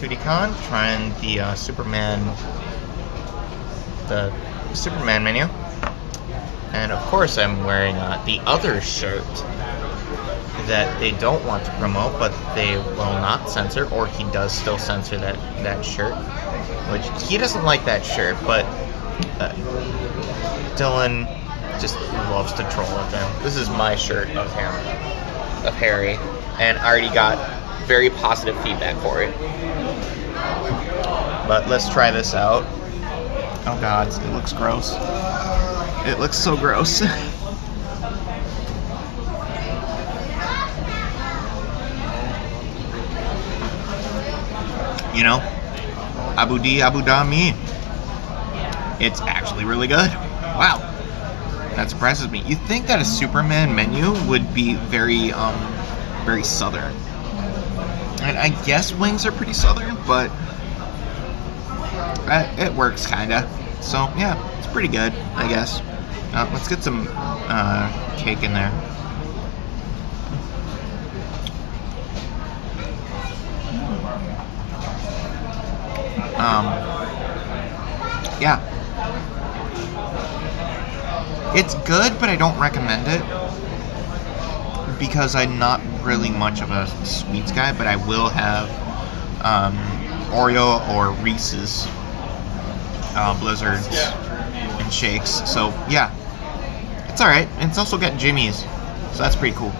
2DCon, trying the Superman menu. And of course I'm wearing the other shirt that they don't want to promote, but they will not censor, or he does still censor that shirt, which he doesn't like that shirt, but Dylan just loves to troll with him. This is my shirt of him, of Harry, and I already got very positive feedback for it. But let's try this out. Oh god, it looks gross. It looks so gross. You know, Abu Da me. It's actually really good. Wow. That surprises me. You'd think that a Superman menu would be very southern. And I guess wings are pretty southern, but it works kinda. So yeah, it's pretty good, I guess. Let's get some cake in there. Yeah. It's good, but I don't recommend it because I'm not really much of a sweets guy, but I will have Oreo or Reese's Blizzards and shakes. So yeah, it's alright. It's also got Jimmy's, so that's pretty cool.